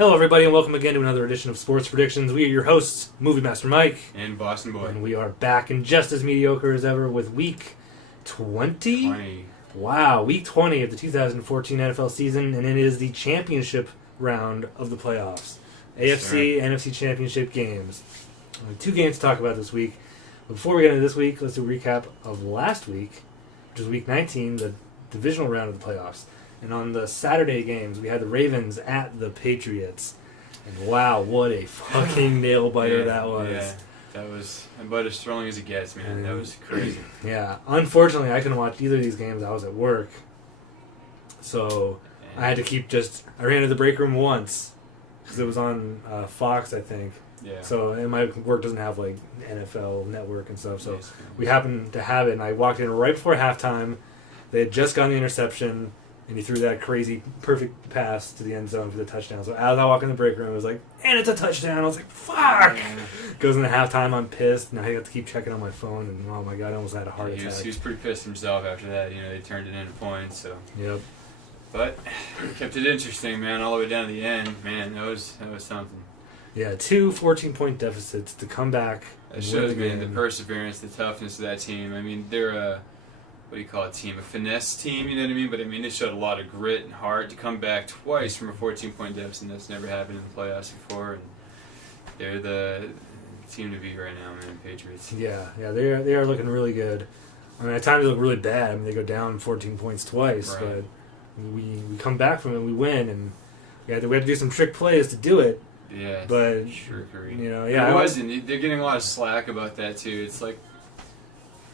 Hello, everybody, and welcome again to another edition of Sports Predictions. We are your hosts, Movie Master Mike. And Boston Boy. And we are back and just as mediocre as ever with Week 20? Wow, Week 20 of the 2014 NFL season, and it is the championship round of the playoffs. AFC, NFC championship games. Two games to talk about this week. But before we get into this week, let's do a recap of last week, which was Week 19, the divisional round of the playoffs. And on the Saturday games, we had the Ravens at the Patriots. And wow, what a fucking nail-biter that was. Yeah, that was about as thrilling as it gets, man. That was crazy. Yeah, unfortunately, I couldn't watch either of these games. I was at work. So I had to I ran to the break room once, because it was on Fox, I think. Yeah. So, and my work doesn't have, like, NFL Network and stuff. So we happened to have it, and I walked in right before halftime. They had just gotten the interception. And he threw that crazy, perfect pass to the end zone for the touchdown. So as I walk in the break room, it was like, and it's a touchdown. I was like, fuck! Goes into halftime, I'm pissed. Now I have to keep checking on my phone, and oh my god, I almost had a heart attack. He was pretty pissed himself after that. You know, they turned it into points, so. Yep. But kept it interesting, man, all the way down to the end. Man, that was something. Yeah, 2 14-point deficits to come back. That shows, man, the perseverance, the toughness of that team. I mean, they're what do you call it, team? A finesse team, you know what I mean? But, I mean, they showed a lot of grit and heart to come back twice from a 14-point deficit. That's never happened in the playoffs before. And they're the team to beat right now, man, Patriots. Yeah, they are looking really good. I mean, at times they look really bad. I mean, they go down 14 points twice. Right. But we come back from it, we win, and we had to do some trick plays to do it. Yeah, but trickery. You know, yeah, it wasn't. They're getting a lot of slack about that, too. It's like,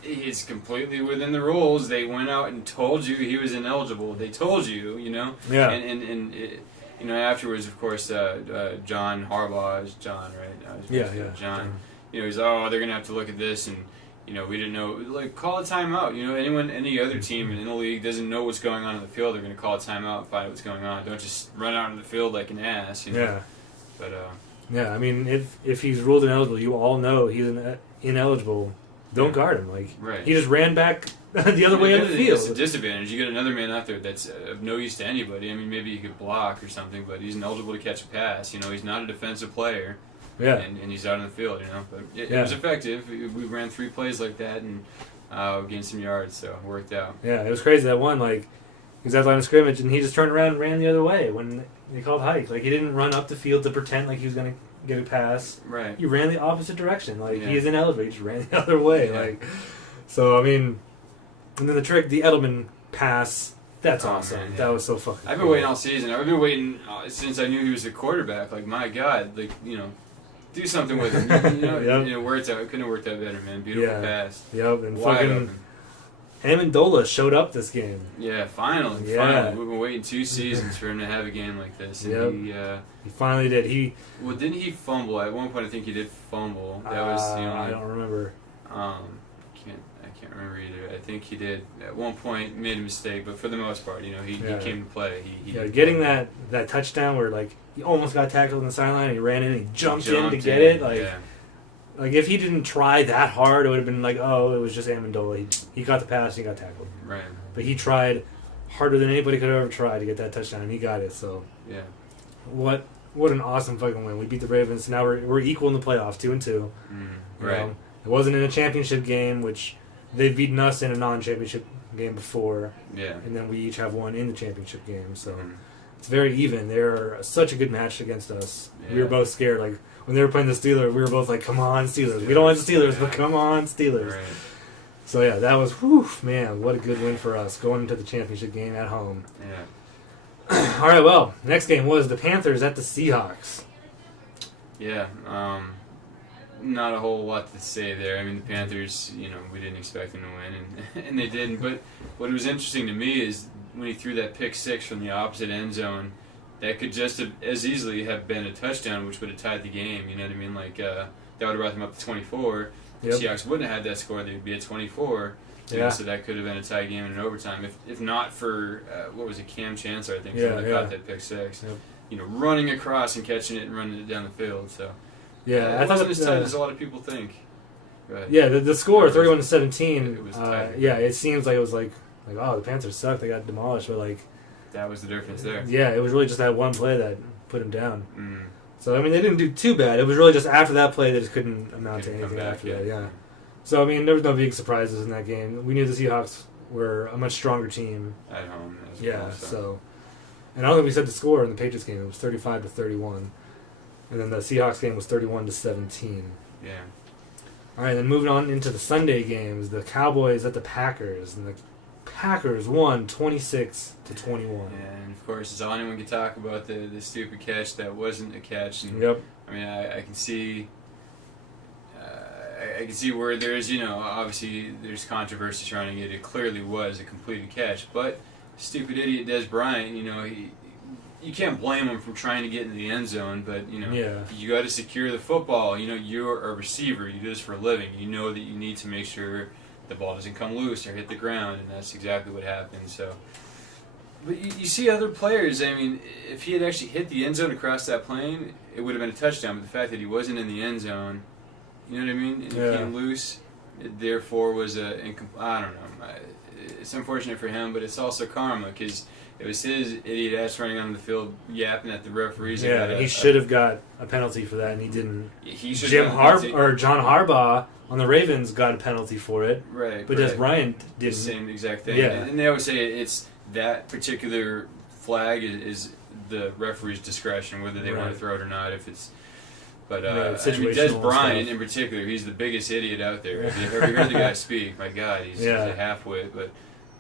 it's completely within the rules. They went out and told you he was ineligible. They told you, you know? Yeah. And it, you know, afterwards, of course, John Harbaugh is John, right? Yeah. John. You know, he's, they're going to have to look at this, and, you know, we didn't know. Like, call a timeout. You know, any other team in the league doesn't know what's going on in the field, they're going to call a timeout and find out what's going on. Don't just run out in the field like an ass, you know? Yeah. But, yeah, I mean, if he's ruled ineligible, you all know he's ineligible. Don't guard him. Like, right. He just ran back the other way on the field. It's a disadvantage. You get another man out there that's of no use to anybody. I mean, maybe he could block or something, but he's ineligible to catch a pass. You know, he's not a defensive player. Yeah. And he's out on the field, you know. But it was effective. We ran 3 plays like that and gained some yards, so it worked out. Yeah, it was crazy. That one, like, he was at the line of scrimmage, and he just turned around and ran the other way when they called hike. Like, he didn't run up the field to pretend like he was going to get a pass. Right. He ran the opposite direction. Like, he is ineligible. He just ran the other way. Yeah. Like, so, I mean, and then the Edelman pass, that's awesome. Man, yeah. That was so fucking I've been waiting all season. I've been waiting since I knew he was a quarterback. Like, my God, like, you know, do something with him. You know, it worked out. It couldn't have worked out better, man. Beautiful pass. Yep, and wide fucking open. Amendola showed up this game. Yeah, finally. We've been waiting 2 seasons for him to have a game like this. And he finally did. Well, didn't he fumble? At one point, I think he did fumble. That was the only... I don't remember. I can't remember either. I think he did at one point made a mistake, but for the most part, you know, he came to play. He getting that touchdown where, like, he almost got tackled on the sideline and he ran in and he jumped in to get it. Like, if he didn't try that hard, it would have been like, oh, it was just Amendola. He got the pass and he got tackled. Right. But he tried harder than anybody could ever try to get that touchdown, and he got it. So yeah, what an awesome fucking win. We beat the Ravens. Now we're equal in the playoffs, 2-2. Right. Know? It wasn't in a championship game, which they've beaten us in a non-championship game before. Yeah. And then we each have one in the championship game. So it's very even. They're such a good match against us. Yeah. We were both scared. Like, when they were playing the Steelers, we were both like, come on, Steelers. We don't want the Steelers, but come on, Steelers. Right. So, yeah, that was, man, what a good win for us going into the championship game at home. Yeah. All right, well, next game was the Panthers at the Seahawks. Yeah, not a whole lot to say there. I mean, the Panthers, you know, we didn't expect them to win, and they didn't. But what was interesting to me is when he threw that pick 6 from the opposite end zone, that could just as easily have been a touchdown, which would have tied the game. You know what I mean? Like, that would have brought them up to 24. The Seahawks wouldn't have had that score. They would be at 24. Yeah. So that could have been a tie game in an overtime. If not for, what was it, Cam Chancellor, I think, caught that pick 6. Yep. You know, running across and catching it and running it down the field. So yeah, it wasn't as tight as a lot of people think. Yeah, the score, 31-17. It was tight. Yeah, it seems like it was like, oh, the Panthers suck. They got demolished. But, like, that was the difference there. Yeah, it was really just that one play that put him down. Mm. So, I mean, they didn't do too bad. It was really just after that play they just couldn't amount to anything back, after that, yeah. So, I mean, there was no big surprises in that game. We knew the Seahawks were a much stronger team. At home as Yeah, well. so. And I don't think we said the score in the Patriots game. It was 35-31. And then the Seahawks game was 31-17. Yeah. All right, then moving on into the Sunday games, the Cowboys at the Packers. And the Packers won 26-21. And of course, it's all anyone can talk about the stupid catch that wasn't a catch. And, Yep. I mean, I can see. I can see where there's, obviously there's controversy surrounding it. It clearly was a completed catch, but stupid idiot Des Bryant, you can't blame him for trying to get into the end zone, but you got to secure the football. You're a receiver. You do this for a living. You know that you need to make sure the ball doesn't come loose or hit the ground, and that's exactly what happened. So, but you see other players. I mean, if he had actually hit the end zone across that plane, it would have been a touchdown. But the fact that he wasn't in the end zone, you know what I mean? And it came loose. It therefore was I don't know. It's unfortunate for him, but it's also karma because it was his idiot ass running on the field yapping at the referees. Yeah, he should have got a penalty for that, and he didn't. John Harbaugh on the Ravens got a penalty for it, right? But Des Bryant didn't. The same exact thing. Yeah. And they always say it's that particular flag is the referee's discretion whether they want to throw it or not. If it's But I mean, Des Bryant in particular, he's the biggest idiot out there. Have you ever heard the guy speak? My God, he's a half-wit. But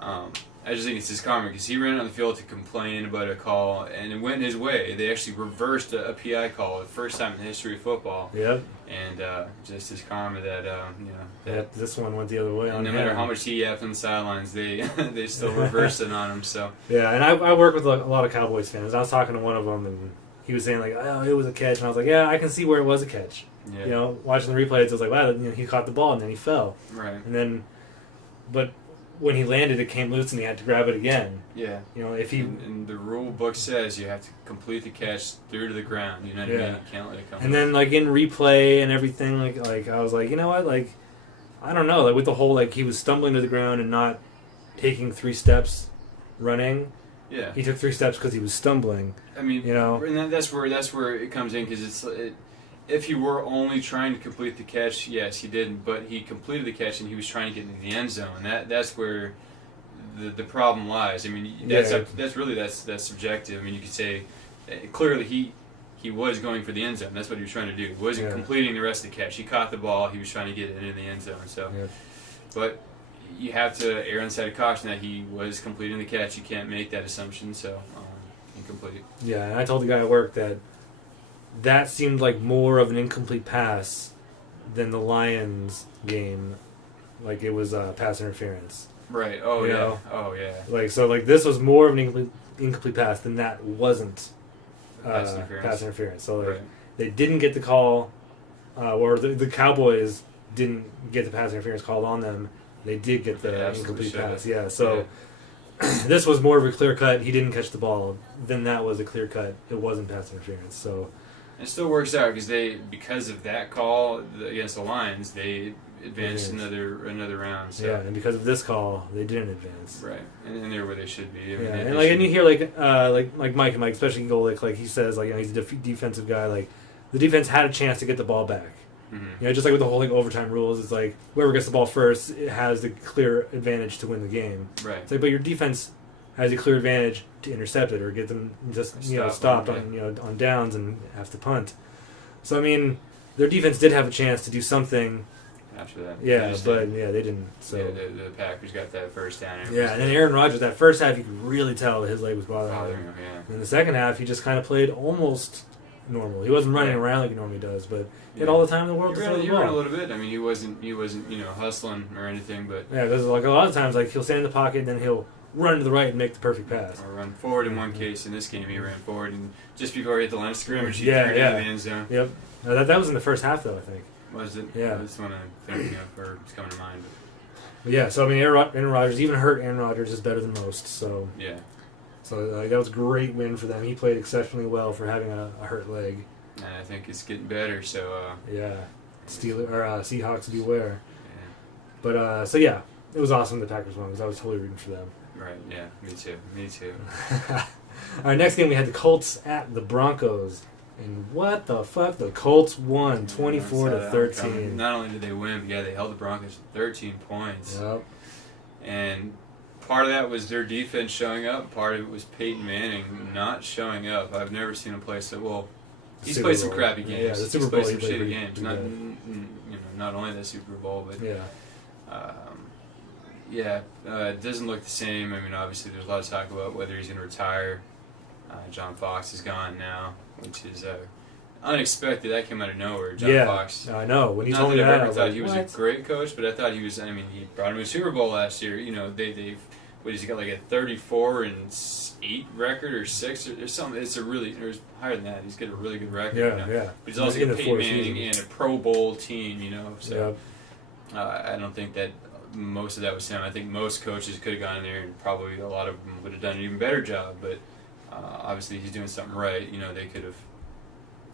I just think it's his karma because he ran on the field to complain about a call, and it went his way. They actually reversed a PI call, the first time in the history of football. Yep. And just his karma that this one went the other way. And no matter how much he yapped on the sidelines, they still reversed it on him. So yeah, and I work with a lot of Cowboys fans. I was talking to one of them and he was saying, like, oh, it was a catch. And I was like, yeah, I can see where it was a catch. Yeah. Watching the replays, I was like, wow, he caught the ball and then he fell. Right. And then, but when he landed, it came loose and he had to grab it again. Yeah. If he... And the rule book says you have to complete the catch through to the ground. You know what I mean? You can't let it come And then, in replay and everything, like I was like, you know what? I don't know. With the whole, he was stumbling to the ground and not taking 3 steps running. Yeah, he took 3 steps because he was stumbling. I mean, and that's where it comes in because if he were only trying to complete the catch, yes, he didn't, but he completed the catch and he was trying to get into the end zone. That's where the problem lies. I mean, that's subjective. I mean, you could say clearly he was going for the end zone. That's what he was trying to do. He wasn't completing the rest of the catch. He caught the ball. He was trying to get it into the end zone. So, but you have to err on the side of caution that he was completing the catch. You can't make that assumption, so incomplete. Yeah, and I told the guy at work that seemed like more of an incomplete pass than the Lions game. It was pass interference. Right. Oh, yeah. Know? Oh, yeah. This was more of an incomplete pass than that wasn't pass interference. So, they didn't get the call, or the Cowboys didn't get the pass interference called on them. They did get the incomplete pass. Yeah, so this was more of a clear cut. He didn't catch the ball. Then that was a clear cut. It wasn't pass interference. So it still works out because of that call against the Lions, they advanced another round. So. Yeah, and because of this call, they didn't advance. Right, and they're where they should be. I mean, and you hear Mike and Mike, especially Golick, he says he's a defensive guy. The defense had a chance to get the ball back. Mm-hmm. Just like with the whole overtime rules, it's whoever gets the ball first, it has the clear advantage to win the game. Right. It's but your defense has a clear advantage to intercept it or get them just stopped on downs and have to punt. So I mean, their defense did have a chance to do something after that. Yeah, but they didn't. So the Packers got that first down. And then Aaron Rodgers, that first half, you could really tell that his leg was bothering him. Yeah. In the second half, he just kind of played almost normal. He wasn't running around like he normally does, but he had all the time in the world to throw the ball. He ran a little bit. I mean, he wasn't hustling or anything, but because a lot of times he'll stand in the pocket and then he'll run to the right and make the perfect pass. Or run forward in one case. In this game, he ran forward and just before he hit the line of scrimmage, he threw it into the end zone. Yep. That was in the first half, though, I think. Was it? Yeah. That's one I'm thinking of, or it's coming to mind. But yeah, so I mean, Aaron Rodgers, even hurt Aaron Rodgers is better than most. So yeah. So that was a great win for them. He played exceptionally well for having a hurt leg. And I think it's getting better. So Seahawks beware. Yeah. But it was awesome the Packers won because I was totally rooting for them. Right. Yeah. Me too. Me too. All right. Next game we had the Colts at the Broncos, and what the fuck? The Colts won 24-13. Not only did they win, but they held the Broncos to 13 points. Yep. And part of that was their defense showing up. Part of it was Peyton Manning not showing up. I've never seen him play so well. He's played some crappy games. Yeah, the Super Bowl he's played some shitty games. Pretty Not only the Super Bowl, but yeah. It doesn't look the same. I mean, obviously, there's a lot of talk about whether he's going to retire. John Fox is gone now, which is unexpected. That came out of nowhere. John Fox. I know. When he not told me that that, I ever thought he was what? a great coach, but I thought he was. I mean, he brought him to a Super Bowl last year. You know, they've what has he got, like a 34-8 record or 6 or something? It's there's higher than that. He's got a really good record. Yeah, you know? yeah. But he's also got Peyton Manning and a Pro Bowl team. You know, so I don't think that most of that was him. I think most coaches could have gone in there and probably a lot of them would have done an even better job. But obviously, he's doing something right. You know, they could have.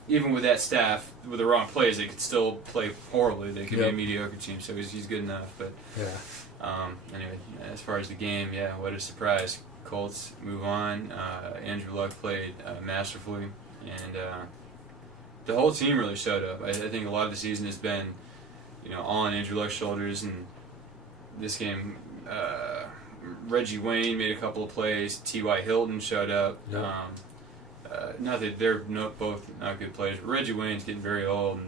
Even with that staff, with the wrong plays, they could still play horribly. They could be a mediocre team, so he's good enough. But anyway, as far as the game, what a surprise. Colts move on. Andrew Luck played masterfully, and the whole team really showed up. I think a lot of the season has been, all on Andrew Luck's shoulders, and this game, Reggie Wayne made a couple of plays. T.Y. Hilton showed up. Yep. Not that they're both not good players, but Reggie Wayne's getting very old,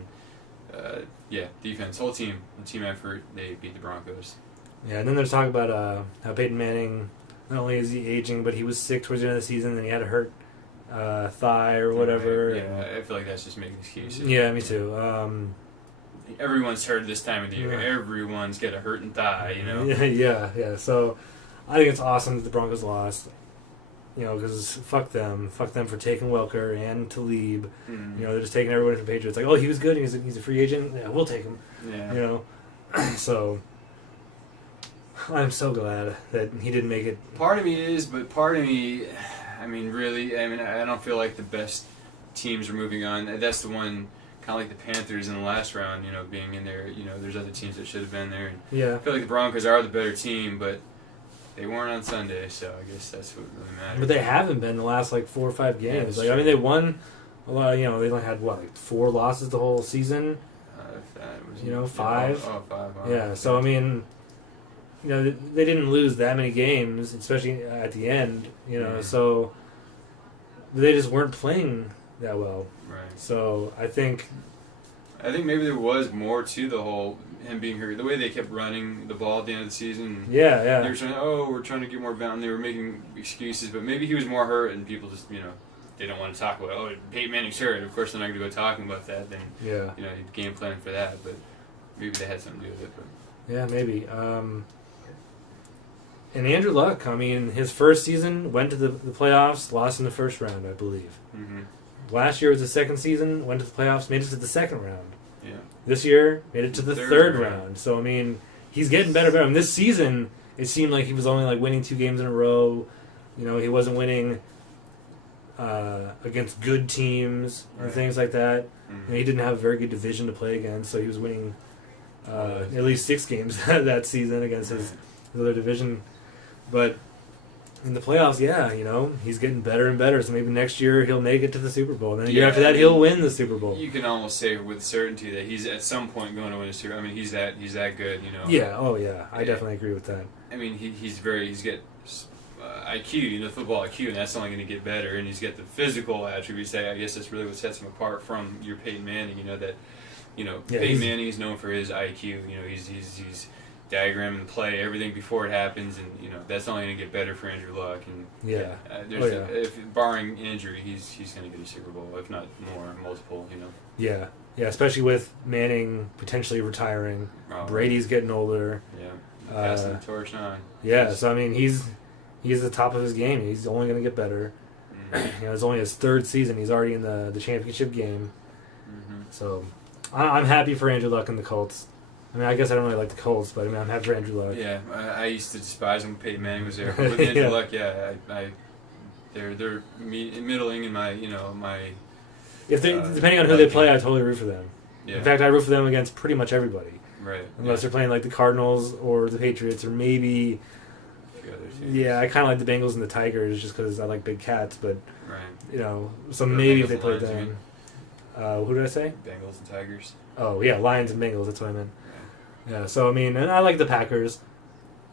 and defense, whole team effort, they beat the Broncos. Yeah, and then there's talk about how Peyton Manning, not only is he aging, but he was sick towards the end of the season, and he had a hurt thigh or whatever. Right. Yeah, I feel like that's just making excuses. Yeah, me too. Everyone's hurt this time of the year. Yeah. Everyone's got a hurting thigh, Yeah. So I think it's awesome that the Broncos lost. Because fuck them for taking Welker and Talib. They're just taking everyone from Patriots. Like, oh, he was good. He's a free agent. Yeah, we'll take him. Yeah. So I'm so glad that he didn't make it. Part of me is, but part of me, really, I don't feel like the best teams are moving on. That's the one, kind of like the Panthers in the last round. Being in there. There's other teams that should have been there. I feel like the Broncos are the better team, but they weren't on Sunday, so I guess that's what really matters. But they haven't been the last 4 or 5 games. They won a lot. They only had 4 losses the whole season. If that was 5. 5. Wow. Yeah. So they didn't lose that many games, especially at the end. So they just weren't playing that well. Right. So I think maybe there was more to the whole him being hurt. The way they kept running the ball at the end of the season. Yeah. They were we're trying to get more bound. They were making excuses, but maybe he was more hurt, and people just they don't want to talk about Peyton Manning's hurt. Of course, they're not going to go talking about that. Then game plan for that, but maybe they had something to do with it. But yeah, maybe. And Andrew Luck, his first season went to the playoffs, lost in the first round, I believe. Mm-hmm. Last year was the second season, went to the playoffs, made it to the second round. Yeah. This year, made it to the third round. So, he's getting better. This season, it seemed like he was only winning 2 games in a row. He wasn't winning against good teams and things like that. Mm-hmm. He didn't have a very good division to play against, so he was winning at least 6 games that season against his other division. But in the playoffs, he's getting better and better. So maybe next year he'll make it to the Super Bowl. And then the year after that, he'll win the Super Bowl. You can almost say with certainty that he's at some point going to win a Super Bowl. He's that good, Yeah, I definitely agree with that. He's got IQ, football IQ, and that's only going to get better. And he's got the physical attributes. I guess that's really what sets him apart from your Peyton Manning. Peyton Manning is known for his IQ. He's diagramming the play, everything before it happens, and that's only going to get better for Andrew Luck. And if barring injury, he's going to get a Super Bowl, if not more, multiple. Yeah, especially with Manning potentially retiring, Brady's getting older. Yeah, passing the torch on. Yeah, so he's at the top of his game. He's only going to get better. Mm-hmm. It's only his 3rd season. He's already in the championship game. Mm-hmm. So I'm happy for Andrew Luck and the Colts. I guess I don't really like the Colts, but I'm happy for Andrew Luck. Yeah, I used to despise him when Peyton Manning was there. But with Andrew Luck, they're middling in my my. If they depending on who they play, I totally root for them. Yeah. In fact, I root for them against pretty much everybody. Right. Unless they're playing the Cardinals or the Patriots or maybe few other teams. Yeah, I kind of like the Bengals and the Tigers just because I like big cats, but Right. So Or maybe if Bengals they and played Lions, them. Who did I say? Bengals and Tigers. Oh yeah, Lions and Bengals. That's what I meant. Yeah. Yeah, so I mean, and I like the Packers.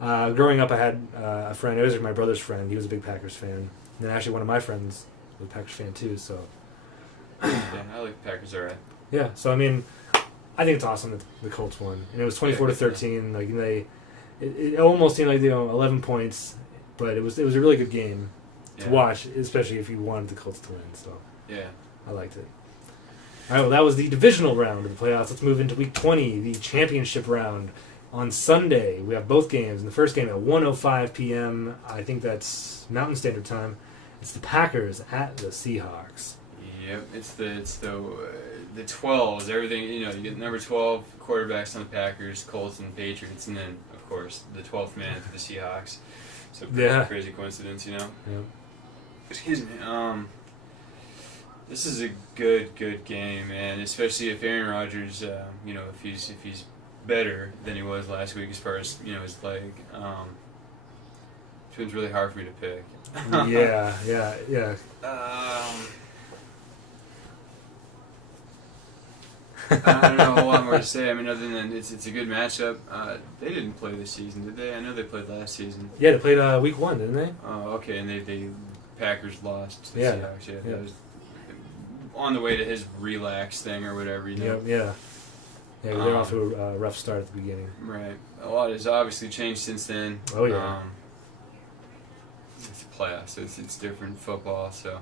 Growing up, I had a friend. It was my brother's friend. He was a big Packers fan. And then actually, one of my friends was a Packers fan too. So Yeah, I like the Packers. All right. yeah, so I mean, I think it's awesome that the Colts won, and it was 24-13. Like it almost seemed like 11 points, but it was a really good game to watch, especially if you wanted the Colts to win. So yeah, I liked it. All right, well, that was the divisional round of the playoffs. Let's move into Week 20, the championship round. On Sunday, we have both games. In the first game at 1:05 p.m., I think that's Mountain Standard Time. It's the Packers at the Seahawks. Yep, it's the 12s. Everything, you get number 12 quarterbacks on the Packers, Colts, and Patriots, and then of course the 12th man for the Seahawks. So crazy coincidence, Yeah. Excuse me. This is a good game, and especially if Aaron Rodgers, if he's better than he was last week as far as his leg. It's been really hard for me to pick. yeah. I don't know a whole lot more to say. I mean, other than it's a good matchup. They didn't play this season, did they? I know they played last season. Yeah, they played Week 1, didn't they? Oh, okay, and they Packers lost to the Yeah. Seahawks. Yeah, that was on the way to his relax thing or whatever. Yeah. Yeah, they're off to a rough start at the beginning. Right. A lot has obviously changed since then. Oh yeah. It's a playoff, so it's different football. So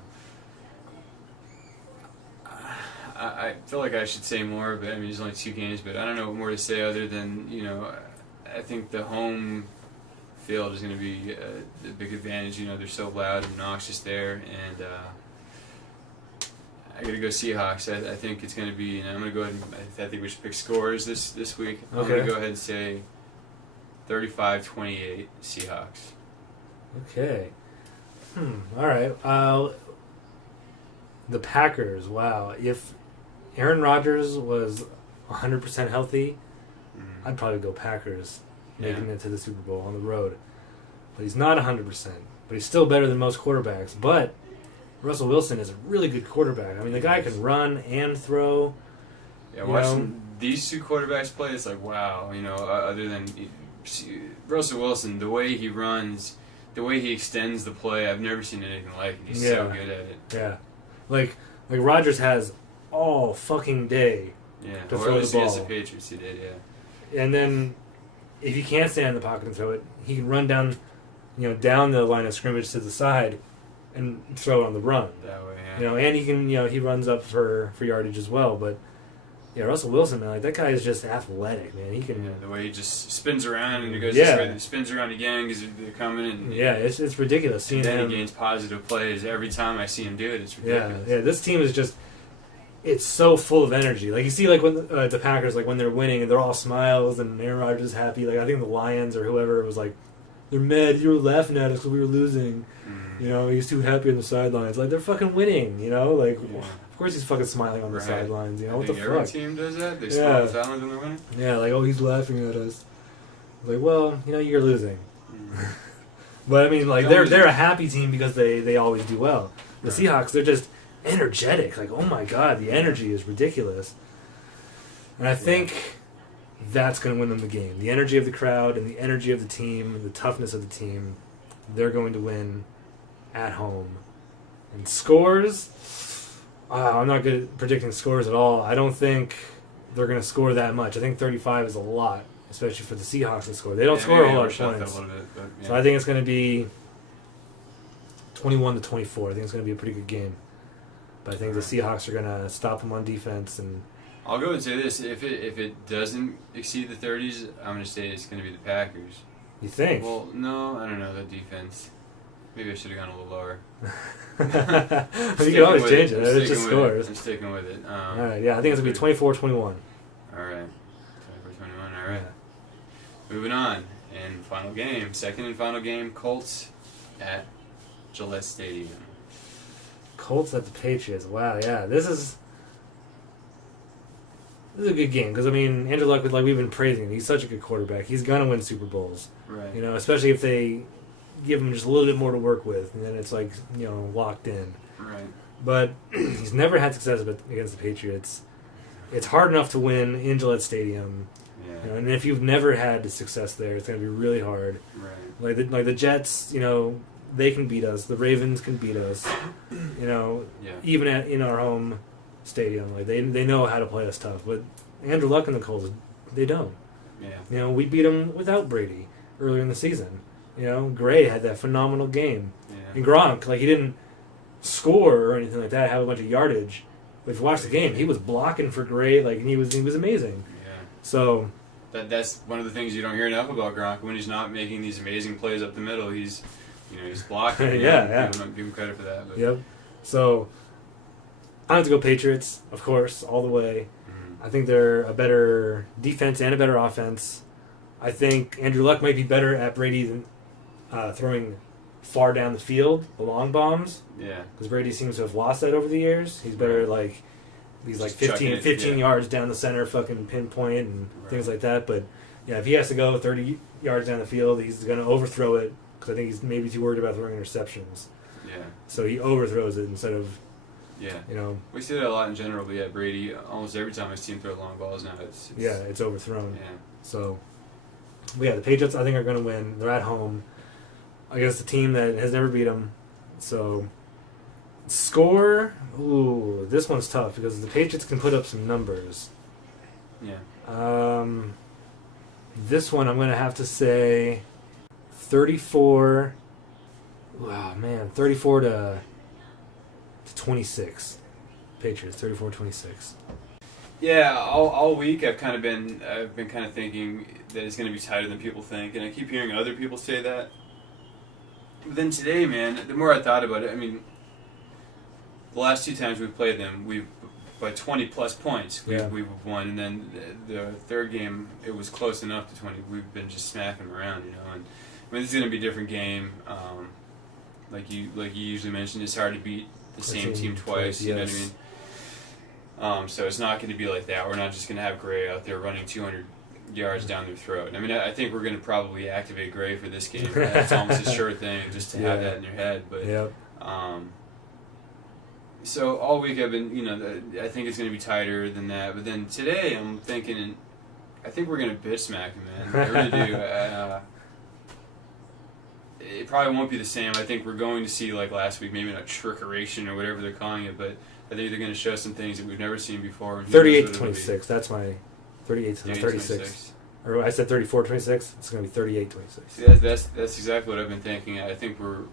I feel like I should say more, but I mean there's only 2 games, but I don't know what more to say other than I think the home field is going to be a big advantage. They're so loud and obnoxious there, and I got to go Seahawks. I think it's going to be. I'm going to go ahead and I think we should pick scores this week. I'm going to go ahead and say 35-28 Seahawks. Okay. All right. The Packers. Wow. If Aaron Rodgers was 100% healthy, I'd probably go Packers, making it to the Super Bowl on the road. But he's not 100%. But he's still better than most quarterbacks. But Russell Wilson is a really good quarterback. I mean, the guy can run and throw. Yeah, watching these 2 quarterbacks play, it's like, wow. Other than Russell Wilson, the way he runs, the way he extends the play, I've never seen anything like it. He's so good at it. Yeah. Like Rodgers has all fucking day to throw the ball. Against the Patriots, he did, yeah. And then, if he can't stand in the pocket and throw it, he can run down the line of scrimmage to the side and throw it on the run. That way, yeah. And he can, he runs up for yardage as well. But yeah, Russell Wilson, man, that guy is just athletic, man. He can. Yeah, the way he just spins around and he goes this way, then spins around again because they're coming. And it's ridiculous seeing him. And then he gains positive plays every time I see him do it. It's ridiculous. Yeah. This team is just. It's so full of energy. Like you see, like when the Packers, like when they're winning, and they're all smiles, and Aaron Rodgers is happy. Like I think the Lions or whoever was like, they're mad. You were laughing at us because we were losing. He's too happy on the sidelines. Like they're fucking winning. Of course he's fucking smiling on the sidelines. What the fuck? Every team does that. They smile on the sidelines when they're winning. Yeah, like he's laughing at us. Like, well, you're losing. But I mean, like they're a happy team because they always do well. The Seahawks, they're just energetic. Like, oh my god, the energy is ridiculous. And I think that's going to win them the game. The energy of the crowd and the energy of the team and the toughness of the team, they're going to win at home. And scores, I'm not good at predicting scores at all. I don't think they're going to score that much. I think 35 is a lot, especially for the Seahawks to score. They don't score a whole lot of points. So I think it's going to be 21-24. I think it's going to be a pretty good game. But I think the Seahawks are going to stop them on defense. And I'll go and say this: if it doesn't exceed the 30s, I'm going to say it's going to be the Packers. You think? Well, no, I don't know the defense. Maybe I should have gone a little lower. You can always change it. It's just scores. I'm sticking with it. All right, yeah, I think it's going to be 24-21. All right, 24-21. All right. Moving on, and final game, second and final game, Colts at Gillette Stadium. Colts at the Patriots. Wow, yeah, this is a good game because Andrew Luck, like we've been praising him. He's such a good quarterback. He's gonna win Super Bowls. Right. Especially if they give him just a little bit more to work with, and then it's like, locked in. Right. But he's never had success against the Patriots. It's hard enough to win in Gillette Stadium. Yeah. And if you've never had success there, it's going to be really hard. Right. Like the Jets, they can beat us. The Ravens can beat us. Even in our home stadium, like they know how to play us tough. But Andrew Luck and the Colts, they don't. Yeah. We beat them without Brady earlier in the season. Gray had that phenomenal game, and Gronk, he didn't score or anything like that, have a bunch of yardage. But if you watch the game, he was blocking for Gray, and he was amazing. Yeah. So that's one of the things you don't hear enough about Gronk. When he's not making these amazing plays up the middle, he's blocking. Yeah. People don't give him credit for that. But. Yep. So I have to go Patriots, of course, all the way. Mm-hmm. I think they're a better defense and a better offense. I think Andrew Luck might be better at Brady than throwing far down the field, the long bombs. Yeah. Because Brady seems to have lost that over the years. He's better these 15 yards down the center, fucking pinpoint and things like that. But if he has to go 30 yards down the field, he's going to overthrow it because I think he's maybe too worried about throwing interceptions. Yeah. So he overthrows it instead of. Yeah. We see that a lot in general, but Brady, almost every time his team throws long balls now, it's overthrown. Yeah. So, the Patriots, I think, are going to win. They're at home against a team that has never beat them. So, score, this one's tough because the Patriots can put up some numbers. Yeah. This one I'm going to have to say 34. Wow, man, 34 to 26. Patriots 34-26. Yeah, all week I've been thinking that it's going to be tighter than people think, and I keep hearing other people say that. But then today, man, the more I thought about it, the last 2 times we've played them, we've by 20 plus points we've won, and then the third game it was close enough to 20. We've been just smacking them around, and this is going to be a different game. Like you usually mentioned, it's hard to beat the same team twice. You know what I mean? So it's not going to be like that. We're not just going to have Gray out there running 200 yards down their throat. I think we're going to probably activate Gray for this game. It's almost a sure thing just to have that in your head. But so all week I've been, I think it's going to be tighter than that. But then today I'm thinking, I think we're going to bitch smack them, man. I really do. It probably won't be the same. I think we're going to see, like last week, maybe not trickeration or whatever they're calling it, but I think they're going to show some things that we've never seen before. 38-26. That's my 38-36. Or I said 34-26. It's going to be 38-26. Yeah, that's exactly what I've been thinking. I think we're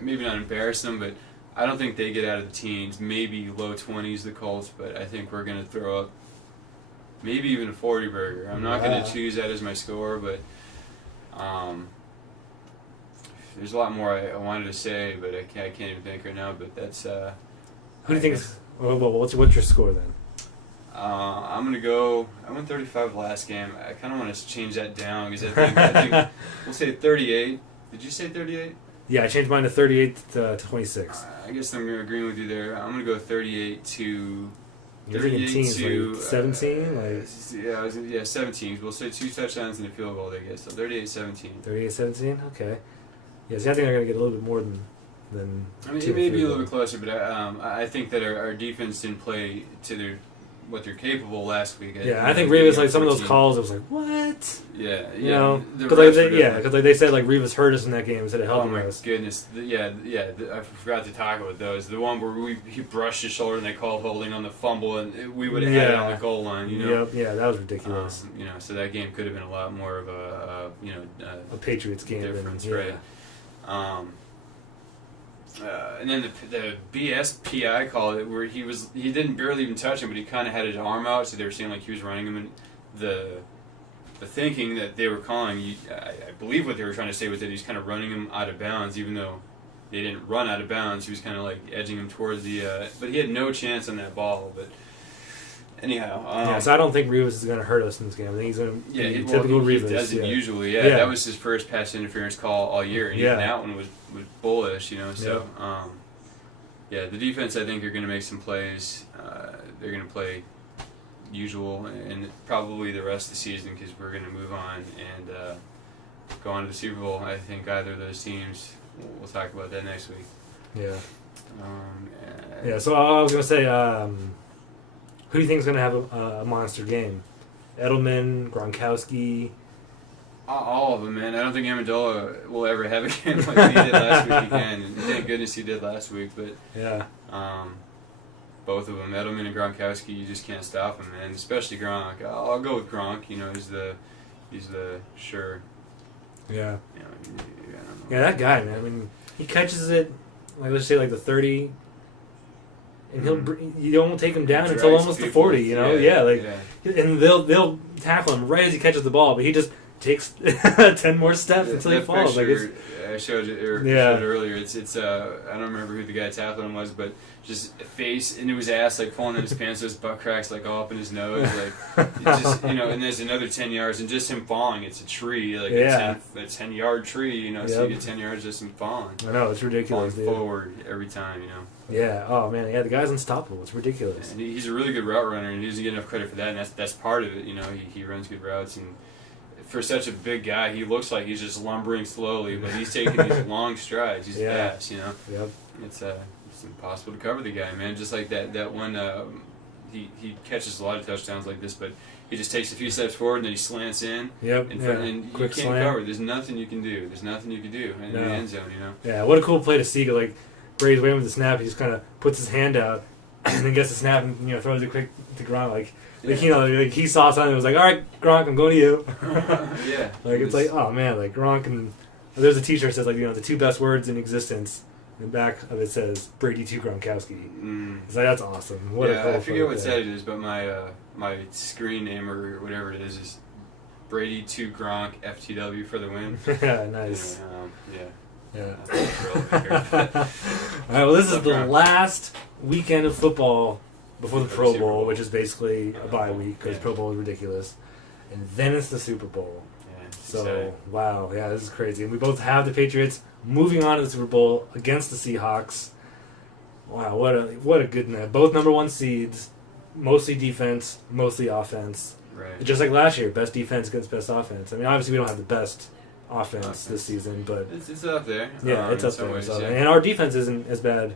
maybe not embarrass them, but I don't think they get out of the teens. Maybe low 20s, the Colts, but I think we're going to throw up maybe even a 40 burger. I'm not going to choose that as my score, but there's a lot more I wanted to say, but I can't even think right now. But that's. Who do you think is? Well, what's your score then? I'm gonna go. I went 35 last game. I kind of want to change that down because I think we'll say 38. Did you say 38? Yeah, I changed mine to 38 to 26. I guess I'm agreeing with you there. I'm gonna go 38 to. You're thinking teams, like 17? 17. We'll say 2 touchdowns and a field goal, I guess. So 38-17. 38-17? Okay. Yeah, see, I think they're going to get a little bit more than it may be a little bit closer, but I think that our defense didn't play to what they're capable last week. I think Rivas, some of those calls, it was like, what? Yeah. Because they said Rivas hurt us in that game instead of helping us. Oh my goodness. I forgot to talk about those. The one where he brushed his shoulder and they called holding on the fumble, and we would have had it on the goal line. Yep, that was ridiculous. So that game could have been a lot more of a Patriots game difference, right? And then the BS PI call where he didn't barely even touch him, but he kind of had his arm out, so they were saying he was running him. And the thinking that they were calling, I believe what they were trying to say was that he's kind of running him out of bounds, even though they didn't run out of bounds. He was kind of edging him towards the, but he had no chance on that ball. But anyhow, so I don't think Rivas is going to hurt us in this game. I think he's going to be typical Rivas. He doesn't usually. That was his first pass interference call all year, and even that one was bullish. So the defense I think are going to make some plays. They're going to play usual and probably the rest of the season because we're going to move on and go on to the Super Bowl. I think either of those teams. We'll talk about that next week. Yeah. So I was gonna say, who do you think is gonna have a monster game? Edelman, Gronkowski. All of them, man. I don't think Amendola will ever have a game like he did last week again. And thank goodness he did last week. But yeah, both of them, Edelman and Gronkowski, you just can't stop them, man. Especially Gronk. I'll go with Gronk. You know, he's the sure. Yeah. You know, I don't know. Yeah, that guy, man. I mean, he catches it, like let's say, like the 30, and you don't take him down until almost the 40. You know, and they'll tackle him right as he catches the ball, but he just takes 10 more steps until he falls. Like I showed it earlier. It's I don't remember who the guy tackling him was, but just face into his ass, like falling in his pants, so his butt cracks like all up in his nose, like it just and there's another 10 yards, and just him falling. It's a tree, like a 10-yard tree, so you get 10 yards just him falling. I know, it's ridiculous. Falling forward every time, Yeah. Oh man. Yeah. The guy's unstoppable. It's ridiculous. And he's a really good route runner, and he doesn't get enough credit for that. And that's part of it. He runs good routes, and for such a big guy, he looks like he's just lumbering slowly, but he's taking these long strides. He's fast. Yep. It's impossible to cover the guy, man. Just like that one. He catches a lot of touchdowns like this, but he just takes a few steps forward and then he slants in. Yep. And you Quick can't slam. cover. There's nothing you can do. In the end zone. Yeah. What a cool play to see. Like Brady's waiting with the snap. He just kind of puts his hand out and then gets the snap and throws it quick to Gronk. Like he saw something and was like, all right, Gronk, I'm going to you. Yeah. Like it's like, oh man, like Gronk and there's a T-shirt that says like the two best words in existence. In the back of it says Brady to Gronkowski. It's like, that's awesome. What a cool I forget what play. set it is, but my screen name or whatever it is Brady to Gronk FTW for the win. Yeah, nice. Yeah. All right. Well, this is the last weekend of football before the Pro Bowl, which is basically a bye week because Pro Bowl is ridiculous, and then it's the Super Bowl. Yeah. So exciting. wow, yeah, this is crazy. And we both have the Patriots moving on to the Super Bowl against the Seahawks. Wow, what a good night. Both number 1 seeds, mostly defense, mostly offense. Right. Just like last year, best defense against best offense. I mean, obviously we don't have the best offense this season, but it's up there. Yeah, it's up there. Ways, And our defense isn't as bad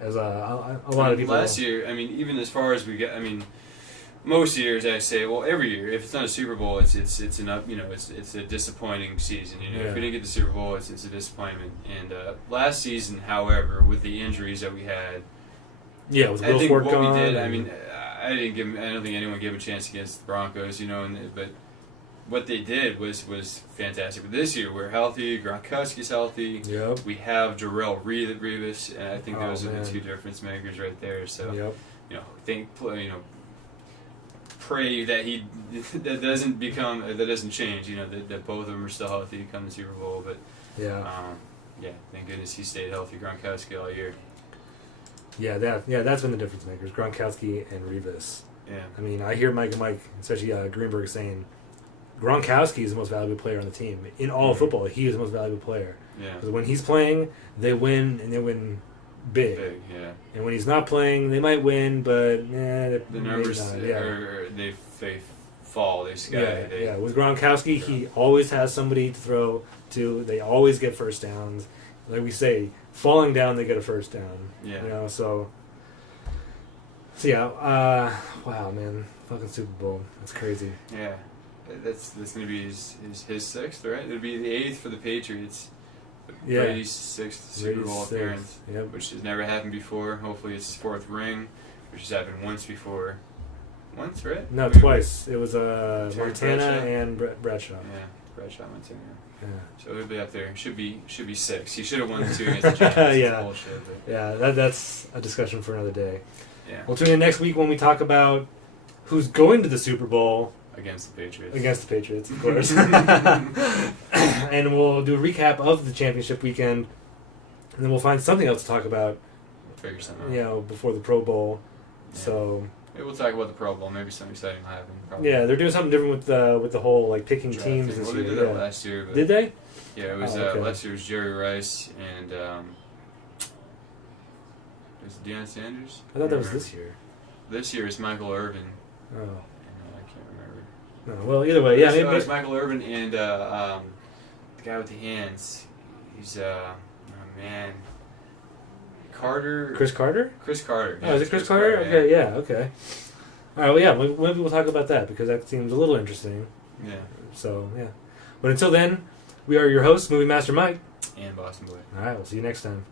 as a lot of people. Last year, I mean, even as far as we get, I mean, most years I say, well, every year, if it's not a Super Bowl, it's a disappointing season. If we didn't get the Super Bowl, it's a disappointment. And last season, however, with the injuries that we had, with I Will think Ford what gone, we did. I mean, I don't think anyone gave him a chance against the Broncos. But what they did was fantastic. But this year, we're healthy. Gronkowski's healthy. Yep. We have Darrell Revis, and I think those are man. the two difference makers right there. So, Yep. pray that that doesn't change. That both of them are still healthy come the Super Bowl. But thank goodness he stayed healthy, Gronkowski, all year. That's been the difference makers, Gronkowski and Revis. Yeah. I mean, I hear Mike, especially Greenberg, saying Gronkowski is the most valuable player on the team. In all of football, he is the most valuable player. Yeah. Because when he's playing, they win, and they win big. Yeah. And when he's not playing, they might win, but the numbers they fall, they sky. With Gronkowski, he always has somebody to throw to. They always get first downs. Like we say, falling down, they get a first down. Yeah. Wow, man, fucking Super Bowl, that's crazy. Yeah. That's going to be his 6th, right? It'll be the 8th for the Patriots. Brady's 6th Super Bowl appearance, which has never happened before. Hopefully it's his 4th ring, which has happened once before. Once, right? No, twice. It was Montana and Bradshaw. Yeah, Bradshaw, Montana. Yeah. So he'll be up there. Should be 6. He should have won the 2 against the Giants. Yeah. Bullshit, but. Yeah, that's a discussion for another day. Yeah. We'll tune in next week when we talk about who's going to the Super Bowl. Against the Patriots. Against the Patriots, of course. And we'll do a recap of the championship weekend. And then we'll find something else to talk about. We'll figure something out. Before the Pro Bowl. Yeah. So. Maybe we'll talk about the Pro Bowl. Maybe something exciting will happen. Probably. Yeah, they're doing something different with the whole picking Draft teams thing. this Well, year. they did that last year. But did they? Yeah, it was okay. last year was Jerry Rice and was it Deion Sanders? I thought that was this year. This year is Michael Irvin. Oh. I can't remember. No, well, either way, It was Michael Irvin and the guy with the hands. He's oh man, Carter. Chris Carter? Chris Carter. Oh, is it Chris Carter? Okay, yeah, okay. All right, well, yeah, maybe we'll talk about that because that seems a little interesting. Yeah. So, yeah. But until then, we are your hosts, Movie Master Mike. And Boston Boy. All right, we'll see you next time.